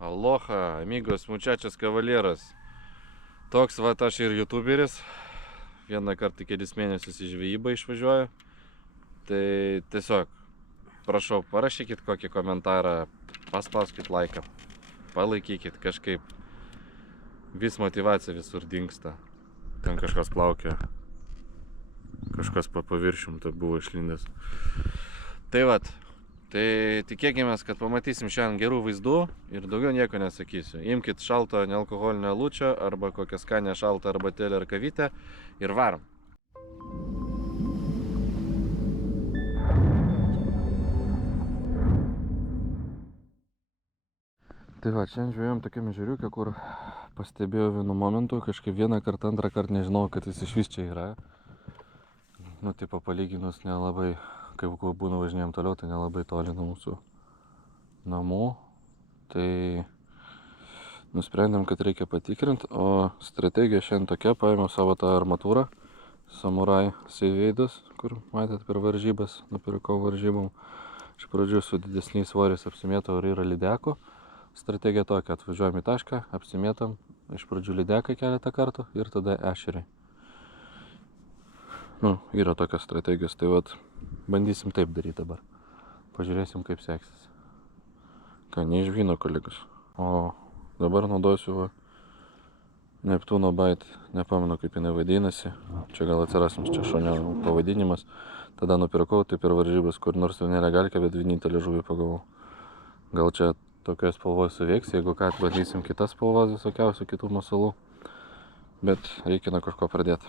Aloha, amigos, muchachos, kavalieras. Toks va aš ir youtuberis. Vieną kartą kelis mėnesius į žvejybą išvažiuoju. Tai tiesiog, prašau, parašykit kokį komentarą, paspauskit laiką, palaikykit kažkaip. Vis motyvacija visur dingsta. Ten kažkas plaukia. Kažkas po paviršium tai buvo išlindęs. Tai vat. Tai tikėkime, kad pamatysim šiandien gerų vaizdų ir daugiau nieko nesakysiu. Imkit šaltą nealkoholinę alučio arba kokią skanę šaltą arbatėlę ar kavytę ir varom. Tai va, šiandien žvejojom tokiam ežeriuke, kur pastebėjau vienu momentu, kažkaip vieną kartą, antrą kartą nežinau, kad jis iš vis čia yra. Nu, tipo palyginus nelabai, kaip būna važinėjom toliau, tai nelabai toli nuo mūsų namų. Tai nusprendėm, kad reikia patikrinti, o strategija šiandien tokia, paėmiau savo tą armatūrą, Samurai Seaweedus, kur matėt per varžybas, nupirkau varžybom. Iš pradžių su didesniais svoriais apsimėtau, ar yra lydekų. Strategija tokia, atvažiuojam į tašką, apsimėtam, iš pradžių lydeką keletą kartų ir tada ešerį. Nu, yra tokios strategijos, tai vat, bandysim taip daryti dabar. Pažiūrėsim, kaip seksis. Ką, neišvyno kolegos. O dabar naudosiu va, Neptūno Bite, nepamenu kaip jinai vadinasi. Čia gal atsirasim čia šonio pavadinimas. Tada nupirkau, tai per varžybas, kur nors jau nelegalkia, bet vienintelį žuvį pagavau. Gal čia tokios spalvos suveiks, jeigu ką, bandysim kitas spalvas visokiausių kitų masalų. Bet reikia nuo kažko pradėti.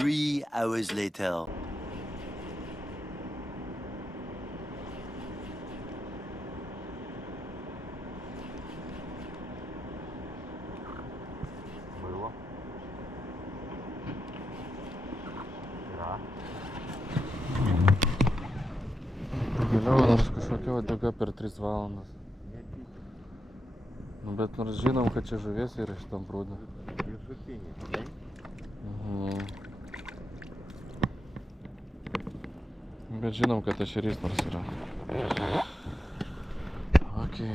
3 hours later. Было. Yra. Pagaliau nors kažkokia uodega per 3 valandas. Nu, bet nors žinom, kad čia žuvies yra šitam prūdė. Bet žinom, kad ešerys nors yra. Okay.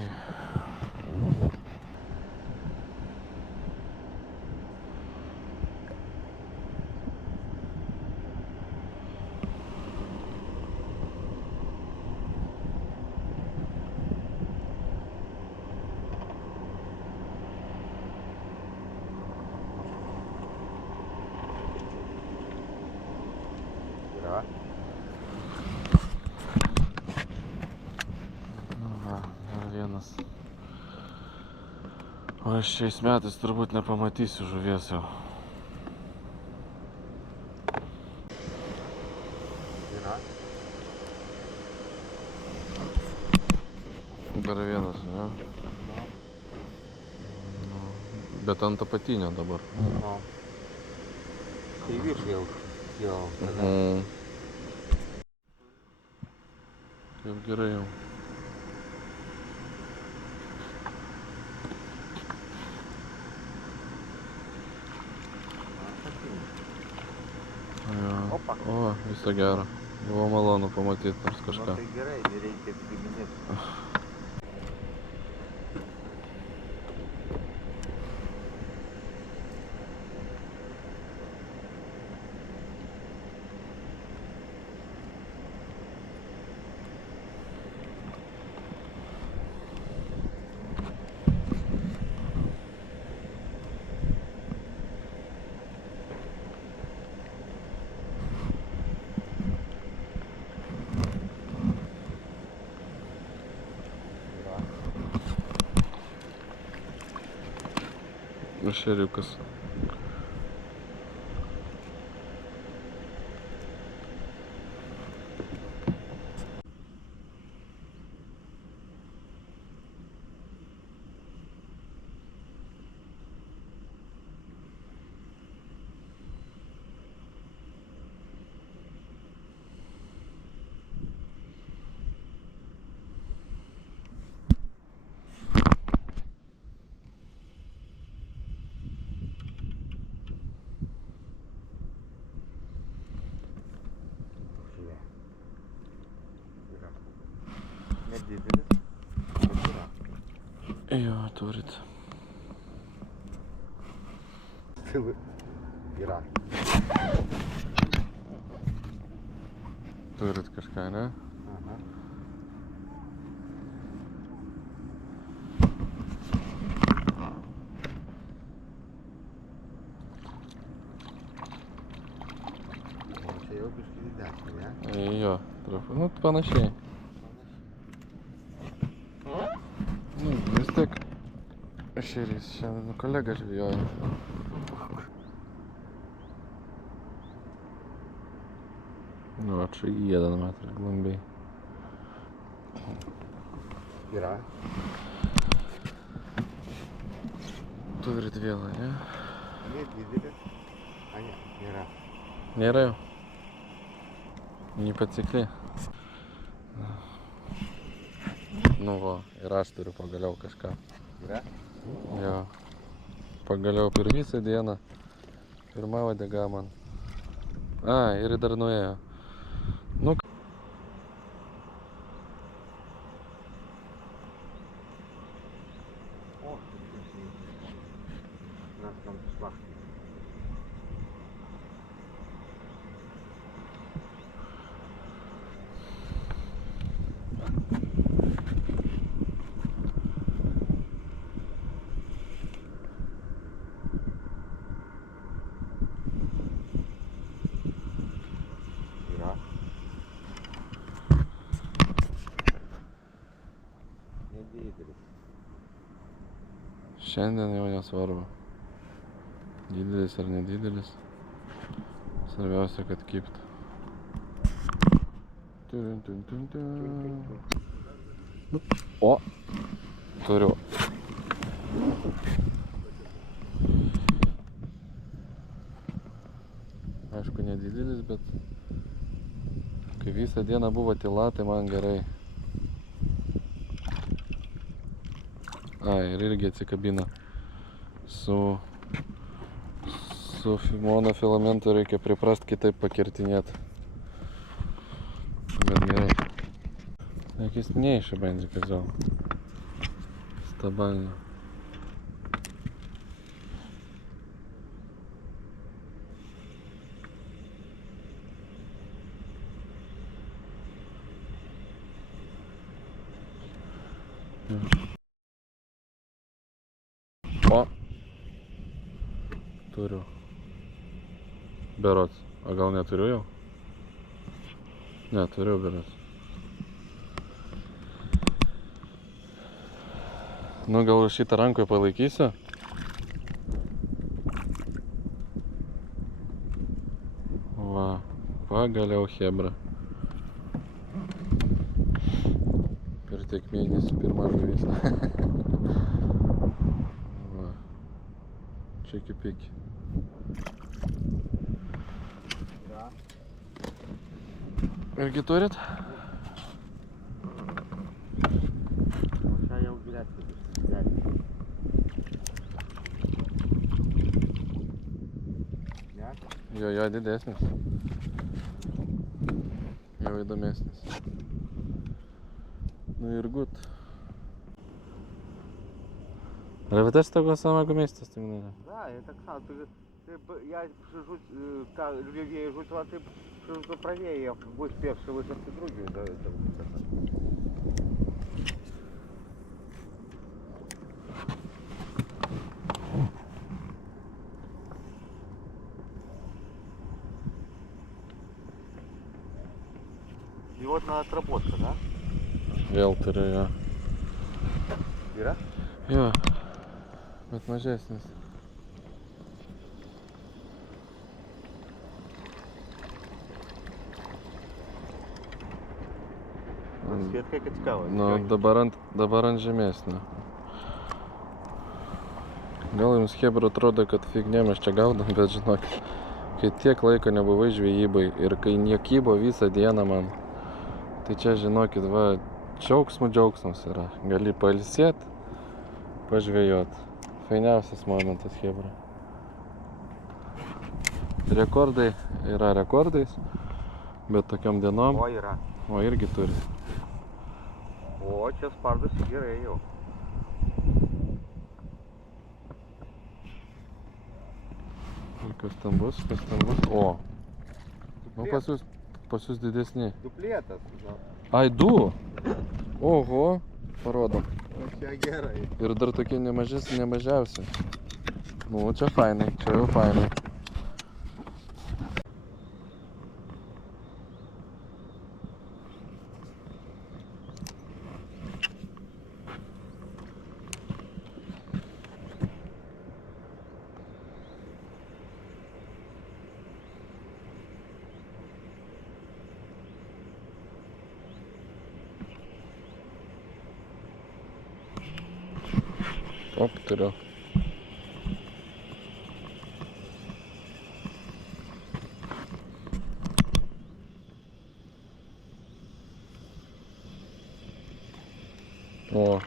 Yra. Dar vienas. O aš šiais metais turbūt nepamatysiu žuvies jau. Yra. Dar vienas, ne? Nu, bet ant apatinio dabar. No. Tai virš jau tada. Kaip gerai jau. Opa. O, viso gero. Buvo malonu pamatyti nors kažką. Nu, tai gerai, nereikia priminėti. Ešeriukas. Nedidelis. Jo, turit. Yra. Turit kažką, ne? Aha. O čia jau biškį didesnė, ne? Jo, truputį. Nu, panašiai. Nu, vis tiek. Ešerys šiandien kolega žvejoja. Nu, va čia 1 metrą glambiai. Yra. Turit vėlą, ne? Nedidelis. A ne, nėra. Nėra jau? Nepatsikli. Nu va, ir aš turiu pagaliau kažką. Yra? Jo. Pagaliau per visą dieną. Pirma uodega man. A, ir dar nuėjo. Nu. O, nas tam šlachtai. Yra. Nedidelis. Šiandien jau nesvarbu. Didelis ar nedidelis. Svarbiausia, kad kibtų. O! Turiu. Aišku, nedidelis, bet kai visą dieną buvo tyla, tai man gerai. Ir irgi atsikabina. Su monofilamentu reikia priprast kitaip pakirtinėt. Bet gerai. Jakieś mniejszy będzie kazał. Stabilnie. O! Turiu. Berods. A gal neturiu jau? Ne, turiu berods. Nu, gal šitą rankoje palaikysiu? Va, pagaliau chebra. Per tiek mėnesių pirma žuvis. Va. Čeki-peki. Yra. Irgi turit? O čia jau gilesnis. Ne? Jo, didesnis. Jau įdomesnis. Ну и ргут. Але ви теж такого самого місця стягнули? Да, я так сам. Я сижу, левее жуть, а ты сижу правее, я будешь первый выход и другие. Да, это и вот на отработка, да? Vėl turiu jo. Yra? Jo, bet mažesnis. Свет как цікаво. Nu, dabar ant žemesnio. Gal jums chebra atrodo, kad fignia mes čia gaudom, bet žinokit, kai tiek laiko nebuvai žvejybai ir kai nekybo visą dieną man, tai čia žinokit, va, džiaugsmas yra. Gali pailsėt, pažvejot. Fainiausias momentas chebra. Rekordai yra rekordais, bet tokiam dienom, O, yra. o irgi turi. O, čia spardosi gerai jau. Kas ten bus? O. Nu, pas jūs didesni. Duplėtas. Ai, du? Oho. Parodom. O čia gerai. Ir dar tokie nemažiausi. Nu, čia fainai, čia jau fainai. Op, turiu. O,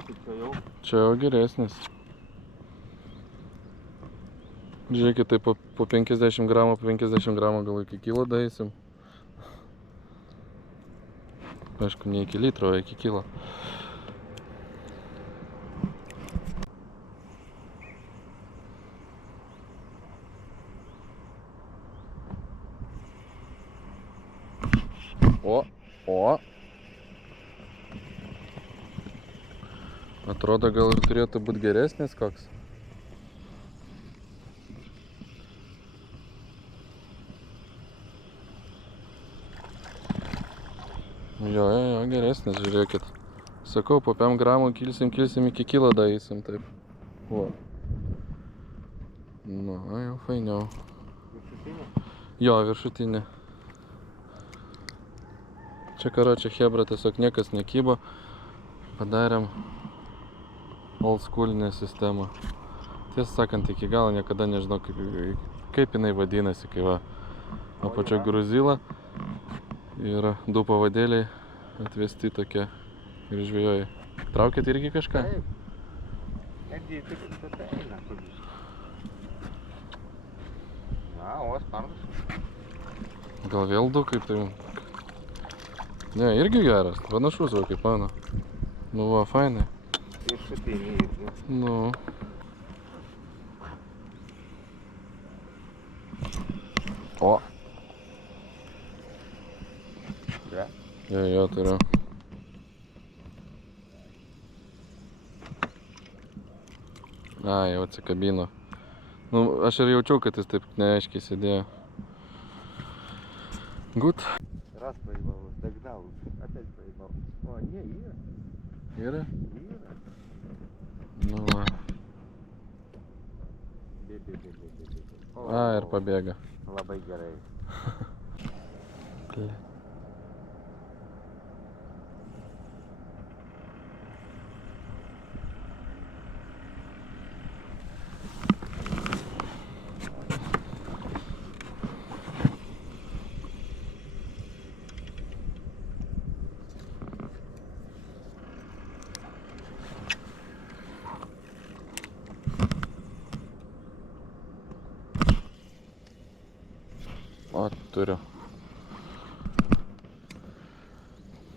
tai čia jau. čia jau geresnis. Žiūrėkit, tai po 50 gramų gal iki kilo daeisim. Aišku, ne iki litro, o iki kilo. O. Atrodo, gal ir turėtų būti geresnis koks. Jo, geresnis, žiūrėkit. Sakau, po 5 gramų kilsim iki kilo daeisim, taip. O. Nu, jau fainiau. Viršutinė? Jo, viršutinė. Čia karočią chebra tiesiog niekas nekybo. Padarėm old schoolinę sistemą. Tiesą sakant, iki galo niekada nežinau, kaip jinai vadinasi, kai va apačio gruzila ir 2 pavadėliai atvesti tokie ir žvejoja. Traukėt irgi kažką? Taip. Netgi tik eina. Na, o spardas. Gal vėl 2, kaip tai... Ne, irgi geras, panašus va kaip mano. Nu va, fainai. Viršutinė irgi. Nu. O. Ja. Jo, turiu. A, jau atsikabino. Nu, aš ir jaučiau, kad jis taip neaiškiai sėdėjo. Good. Раз поебал, догнал, опять поебал. О, не, Ира. Yra? Ира. Nu va. A, ir pabėga. Labai gerai. O, turiu.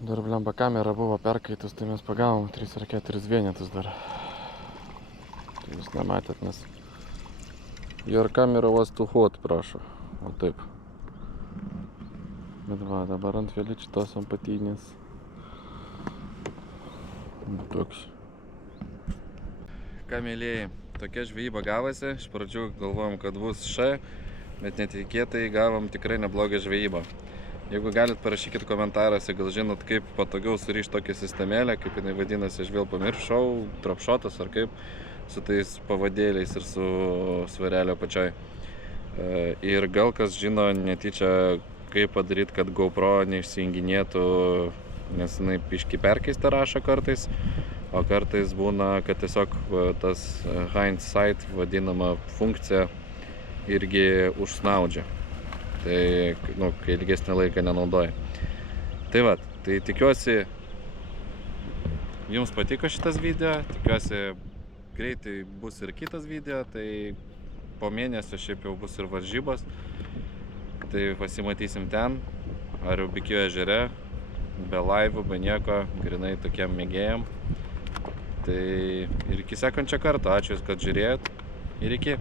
Dar blemba kamera buvo perkaitus, tai mes pagavom 3 ar 4 vienetus dar. Tai jūs nematėt, nes... Your camera was too hot, prašo. O taip. Bet va, dabar ant vėlių šitos apatinės. Toks. Ką, mėlėjai, tokia žvejyba gavosi. Iš pradžių galvojom, kad bus š, bet netikėtai gavom tikrai neblogą žvejybą. Jeigu galit, parašykit komentaruose, gal žinot, kaip patogiau surišti tokią sistemėlę, kaip jinai vadinasi, aš vėl pamiršau, dropshotas ar kaip, su tais pavadėliais ir su svarelio pačioj. Ir gal kas žino netyčia, kaip padaryti, kad GoPro neišsijunginėtų, nes jinai biškį perkeista rašo kartais, o kartais būna, kad tiesiog tas hindsight vadinama funkcija irgi užsnaudžia. Tai, nu, kai ilgesnį laiką nenaudoja. Tai va, tai tikiuosi jums patiko šitas video, tikiuosi greitai bus ir kitas video, tai po mėnesio šiaip jau bus ir varžybos. Tai pasimatysim ten, ar Bikių ežere, be laivų, be nieko, grinai tokiem mėgėjam. Tai ir iki sekančio karto, ačiū, kad žiūrėjot ir iki.